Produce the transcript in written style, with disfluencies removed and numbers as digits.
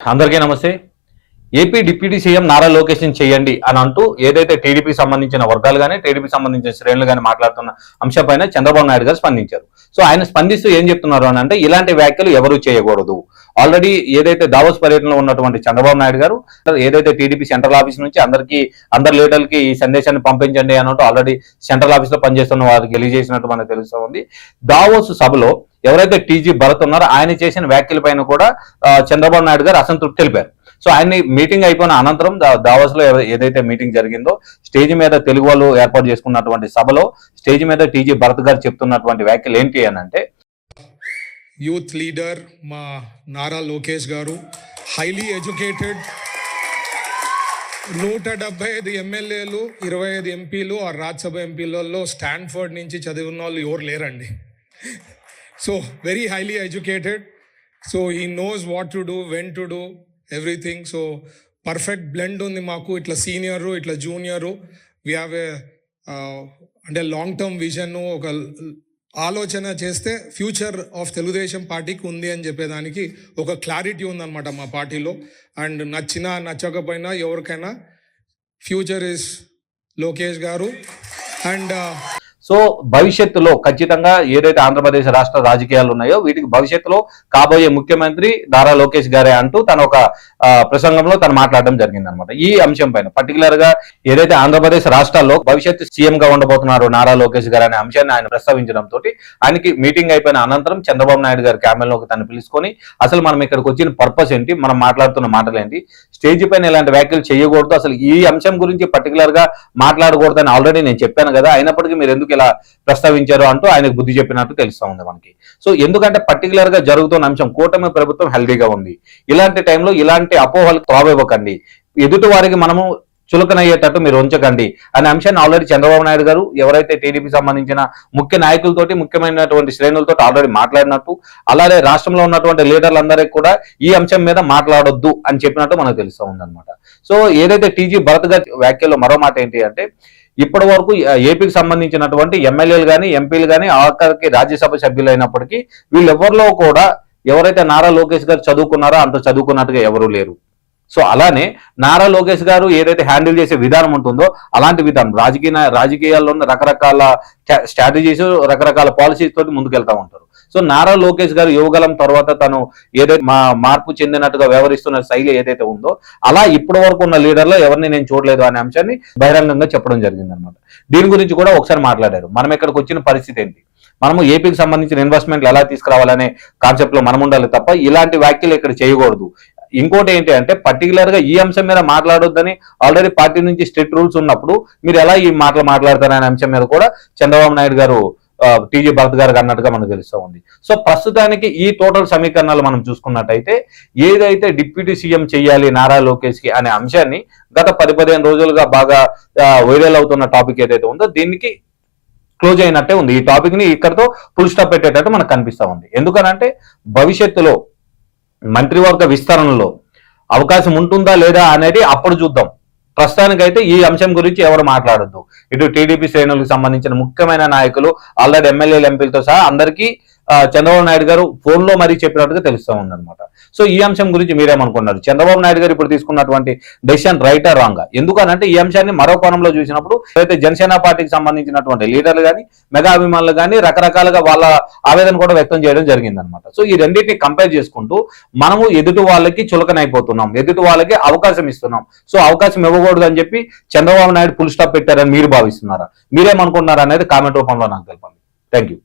అందరికీ నమస్తే. AP deputy CM Nara Lokesh ని చేయండి అని అంటూ ఏదైతే టీడీపీ సంబంధించిన వర్గాలు కానీ టీడీపీ సంబంధించిన శ్రేణులు కానీ మాట్లాడుతున్న అంశంపైన చంద్రబాబు నాయుడు గారు స్పందించారు. సో ఆయన స్పందిస్తూ ఏం చెప్తున్నారు అని అంటే ఇలాంటి వ్యాఖ్యలు ఎవరూ చేయకూడదు. ఆల్రెడీ ఏదైతే దావోస్ పర్యటనలో ఉన్నటువంటి చంద్రబాబు నాయుడు గారు ఏదైతే టీడీపీ సెంట్రల్ ఆఫీస్ నుంచి అందరి లీడర్లకి ఈ సందేశాన్ని పంపించండి అన్నట్టు ఆల్రెడీ సెంట్రల్ ఆఫీస్ లో పనిచేస్తున్న వారికి తెలియజేసినట్టు మనకు తెలుస్తూ ఉంది. దావోస్ సభలో ఎవరైతే టీజీ భరత్ ఉన్నారో ఆయన చేసిన వ్యాఖ్యల పైన కూడా చంద్రబాబు నాయుడు గారు అసంతృప్తి తెలిపారు. సో ఆయన మీటింగ్ అయిపోయిన అనంతరం దావోస్ లో ఏదైతే మీటింగ్ జరిగిందో స్టేజ్ మీద తెలుగు వాళ్ళు ఏర్పాటు చేసుకున్నటువంటి సభలో స్టేజ్ మీద టీజీ భరత్ గారు చెప్తున్నటువంటి వ్యాఖ్యలు ఏంటి అని అంటే, యూత్ లీడర్ మా నారా లోకేష్ గారు హైలీ ఎడ్యుకేటెడ్, 175 ఎమ్మెల్యేలు 25 ఎంపీలు ఆ రాజ్యసభ ఎంపీలలో స్టాన్ఫర్డ్ నుంచి చదివిన వాళ్ళు ఎవరు లేరండి. So very highly educated. So he knows what to do, when to do everything. So perfect blend ఉంది మాకు, ఇట్లా సీనియరు ఇట్లా జూనియరు. వీ హ్యావ్ ఏ అంటే లాంగ్ టర్మ్ విజన్, ఒక ఆలోచన చేస్తే ఫ్యూచర్ ఆఫ్ తెలుగుదేశం పార్టీకి ఉంది అని చెప్పేదానికి ఒక క్లారిటీ ఉందన్నమాట మా పార్టీలో. అండ్ నచ్చినా నచ్చకపోయినా ఎవరికైనా ఫ్యూచర్ ఇస్ లోకేష్ గారు. అండ్ సో భవిష్యత్తులో ఖచ్చితంగా ఏదైతే ఆంధ్రప్రదేశ్ రాష్ట్ర రాజకీయాలు ఉన్నాయో వీటికి భవిష్యత్తులో కాబోయే ముఖ్యమంత్రి నారా లోకేష్ గారే అంటూ తన ఒక ప్రసంగంలో తను మాట్లాడడం జరిగింది అనమాట. ఈ అంశం పైన పర్టికులర్ గా ఏదైతే ఆంధ్రప్రదేశ్ రాష్ట్రాల్లో భవిష్యత్తు సీఎం గా ఉండబోతున్నారు నారా లోకేష్ గారు అనే అంశాన్ని ఆయన ప్రస్తావించడంతో ఆయనకి మీటింగ్ అయిపోయిన అనంతరం చంద్రబాబు నాయుడు గారి క్యాబినెట్లోకి తను పిలుచుకొని అసలు మనం ఇక్కడికి వచ్చిన పర్పస్ ఏంటి, మనం మాట్లాడుతున్న మాటలు ఏంటి, స్టేజ్ పైన ఇలాంటి వ్యాఖ్యలు చేయకూడదు, అసలు ఈ అంశం గురించి పర్టికులర్ గా మాట్లాడకూడదు అని ఆల్రెడీ నేను చెప్పాను కదా, అయినప్పటికీ మీరు ఎందుకు ఇలా ప్రస్తావించారు అంటూ ఆయనకు బుద్ధి చెప్పినట్టు తెలుస్తా ఉంది మనకి. సో ఎందుకంటే పర్టికులర్ గా జరుగుతున్న అంశం కూటమి ప్రభుత్వం హెల్దీగా ఉంది. ఇలాంటి టైంలో ఇలాంటి అపోహలకు త్రోవివ్వకండి, ఎదుటి వారికి మనము చులకనయ్యేటట్టు మీరు ఉంచకండి అనే అంశాన్ని ఆల్రెడీ చంద్రబాబు నాయుడు గారు ఎవరైతే టీడీపీ సంబంధించిన ముఖ్య నాయకులతోటి ముఖ్యమైనటువంటి శ్రేణులతో ఆల్రెడీ మాట్లాడినట్టు, అలాగే రాష్ట్రంలో ఉన్నటువంటి లీడర్లందరికీ కూడా ఈ అంశం మీద మాట్లాడొద్దు అని చెప్పినట్టు మనకు తెలుస్తూ ఉందన్నమాట. సో ఏదైతే టీజీ భరత్ గారి వ్యాఖ్యలో మరో మాట ఏంటి అంటే, ఇప్పటి వరకు ఏపీకి సంబంధించినటువంటి ఎమ్మెల్యేలు కానీ ఎంపీలు కానీ ఆఖరికి రాజ్యసభ సభ్యులు అయినప్పటికీ వీళ్ళెవరిలో కూడా ఎవరైతే నారా లోకేష్ గారు చదువుకున్నారో అంత చదువుకున్నట్టుగా ఎవరూ లేరు. సో అలానే నారా లోకేష్ గారు ఏదైతే హ్యాండిల్ చేసే విధానం ఉంటుందో అలాంటి విధానం రాజకీయాల్లో ఉన్న రకరకాల స్ట్రాటజీస్ రకరకాల పాలసీస్ తోటి ముందుకెళ్తా ఉంటారు. సో నారా లోకేష్ గారు యువగలం తర్వాత తను ఏదైతే మార్పు చెందినట్టుగా వ్యవహరిస్తున్న శైలి ఏదైతే ఉందో అలా ఇప్పటి వరకు ఉన్న లీడర్లో ఎవరిని నేను చూడలేదు అనే అంశాన్ని బహిరంగంగా చెప్పడం జరిగింది అనమాట. దీని గురించి కూడా ఒకసారి మాట్లాడారు. మనం ఇక్కడికి వచ్చిన పరిస్థితి ఏంటి, మనము ఏపీకి సంబంధించిన ఇన్వెస్ట్మెంట్లు ఎలా తీసుకురావాలనే కాన్సెప్ట్ లో మనం ఉండాలి తప్ప ఇలాంటి వ్యాఖ్యలు ఇక్కడ చేయకూడదు. ఇంకోటి ఏంటి అంటే పర్టికులర్ గా ఈ అంశం మీద మాట్లాడొద్దని ఆల్రెడీ పార్టీ నుంచి స్ట్రిక్ట్ రూల్స్ ఉన్నప్పుడు మీరు ఎలా ఈ మాటలు మాట్లాడతారనే అంశం మీద కూడా చంద్రబాబు నాయుడు గారు టీజీ భరత్ గారికి అన్నట్టుగా మనకు తెలుస్తూ ఉంది. సో ప్రస్తుతానికి ఈ టోటల్ సమీకరణాలు మనం చూసుకున్నట్టయితే ఏదైతే డిప్యూటీ సీఎం చేయాలి నారా లోకేష్ కి అనే అంశాన్ని గత 10-15 రోజులుగా బాగా వైరల్ అవుతున్న టాపిక్ ఏదైతే ఉందో దీనికి క్లోజ్ అయినట్టే ఉంది. ఈ టాపిక్ ని ఇక్కడతో ఫుల్ స్టాప్ పెట్టేటట్టు మనకు కనిపిస్తా ఉంది. ఎందుకనంటే భవిష్యత్తులో మంత్రివర్గ విస్తరణలో అవకాశం ఉంటుందా లేదా అనేది అప్పుడు చూద్దాం. ప్రస్తుతానికైతే ఈ అంశం గురించి ఎవరు మాట్లాడొద్దు. ఇటు టీడీపీ శ్రేణులకు సంబంధించిన ముఖ్యమైన నాయకులు ఆల్రెడీ ఎమ్మెల్యేలు ఎంపీలతో సహా అందరికీ చంద్రబాబు నాయుడు గారు ఫోన్ లో మరీ చెప్పినట్టుగా తెలుస్తూ ఉందన్నమాట. సో ఈ అంశం గురించి మీరేమనుకున్నారు? చంద్రబాబు నాయుడు గారు ఇప్పుడు తీసుకున్నటువంటి డెసిషన్ రైటా రాంగా? ఎందుకనంటే ఈ అంశాన్ని మరో కోణంలో చూసినప్పుడు అయితే జనసేన పార్టీకి సంబంధించినటువంటి లీడర్లు కానీ మెగా అభిమానులు కానీ రకరకాలుగా వాళ్ళ ఆవేదన కూడా వ్యక్తం చేయడం జరిగిందనమాట. సో ఈ రెండింటిని కంపేర్ చేసుకుంటూ మనము ఎదుటి వాళ్ళకి చులకనైపోతున్నాం, ఎదుటి వాళ్ళకి అవకాశం ఇస్తున్నాం. సో అవకాశం ఇవ్వకూడదు అని చెప్పి చంద్రబాబు నాయుడు ఫుల్ స్టాప్ పెట్టారని మీరు భావిస్తున్నారా? మీరేమనుకున్నారా అనేది కామెంట్ రూపంలో నాకు తెలపండి. Thank you.